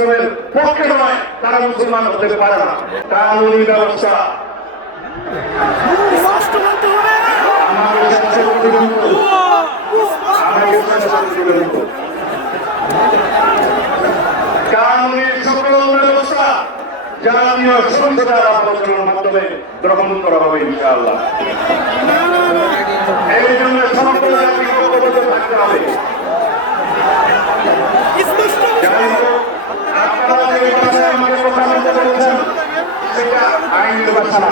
আসলামের পক্ষে নয়, তারা মুসলমান হতে পারে না। কানুনি ব্যবস্থা। জাতীয় মাধ্যমে গ্রহণ করা হবে, ইনশাআল্লাহ। এই জন্য জাতিকে ঐক্যবদ্ধ থাকতে হবে যাই হোক, আপনারা যে ভাষায় আমাকে কথা বলতে বলেছেন, সেটা আইনের ভাষা না। আইনের ভাষা হচ্ছে এগুলো কার্যকর করার জন্য এই প্রস্তাব গ্রহণ করার জন্য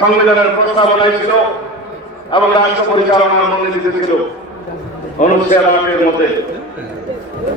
সংবিধানের প্রস্তাবনায় ছিল এবং রাষ্ট্র পরিচালনার মূলনীতিতে ছিল। অনুচ্ছেদ আটের মধ্যে।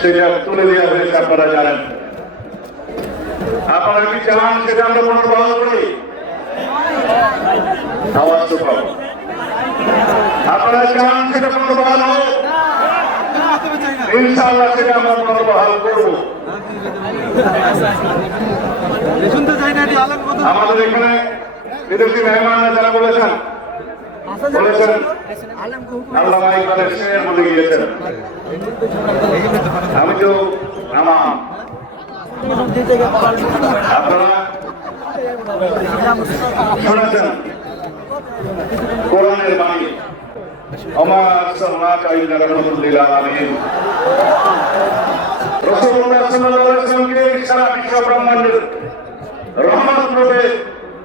সেটা তুলে দেওয়া হয়েছে আপনারা জানেন। আপনারা কি চান সেটা আমরা পুনর্বহাল করি? আওয়াজ তো পাবো। আপনারা চান সেটা পুনর্বহাল হোক? ইনশাআল্লাহ সেটা আমরা পুনর্বহাল করব। আলম আমাদের এখানে বিদেশি মেহমানরা যারা বলেছেন? বলেছেন? আল্লাহ শের বলে গিয়েছেন। আমি তো আমার আপনারা শুনেছেন কোরআনের বাণী। আমার সাল্লাল্লাহু আলাইহি আলামিন। রাসূলুল্লাহ সাল্লাল্লাহু আলাইহি ওয়াসাল্লামকে সারা বিশ্ব ব্রহ্মাণ্ডের রহমত রূপে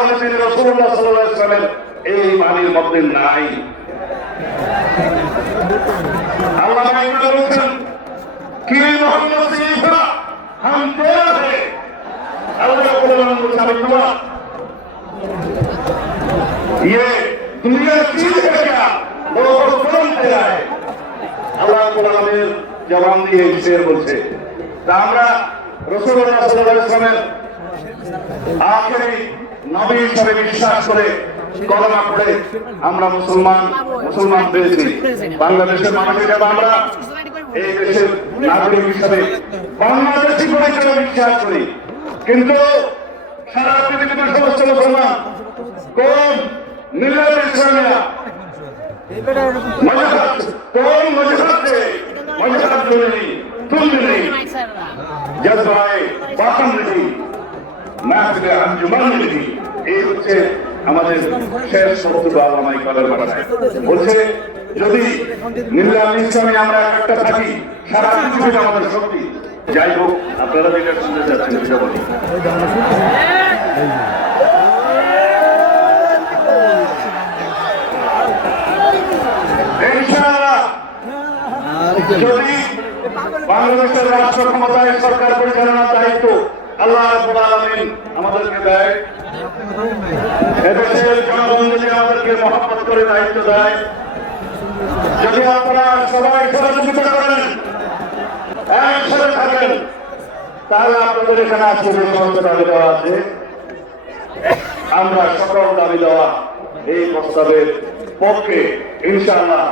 তাহলে তিনি রসুল্লাহ সাল্লাহ ইসলামের এই বাণীর মধ্যে নাই আল্লাহ ইকবাল বলছেন কি মোহাম্মদ সিফা হাম তেরা হে আল্লাহ বলেন মুসাফিরা ये दुनिया चीज है क्या वो कौन तेरा है আল্লাহ কোরআনের জবান দিয়ে এই শের বলছে তা আমরা রসুল্লাহ সাল্লাল্লাহু আলাইহি ওয়াসাল্লামের আখেরি নবী হিসাবে বিশ্বাস করে করোনা করে আমরা মুসলমান মুসলমান হয়েছি বাংলাদেশের মানুষের আমরা এই দেশের নাগরিক হিসাবে বাংলাদেশি পরিচয় বিশ্বাস করি? কিন্তু সারা পৃথিবীতে সমস্ত মুসলমান কোন মিলাদ ইসলামিয়া? কোন মজহাতে মজহাত নেই তুল নেই। জজবায় বাতন নেই। এই হচ্ছে আমাদের যদি আমরা যদি বাংলাদেশের রাষ্ট্র ক্ষমতায় সরকার পরিচালনার দায়িত্ব আল্লাহ রাব্বুল আমাদেরকে দেয়। এদেশের জনগণ আমাদেরকে মহব্বত করে দায়িত্ব দেয়। যদি আপনারা সবাই সহযোগিতা করেন, একসাথে তাহলে আপনাদের এখানে দেওয়া আমরা সকল দাবি দেওয়া এই প্রস্তাবের পক্ষে, ইনশাআল্লাহ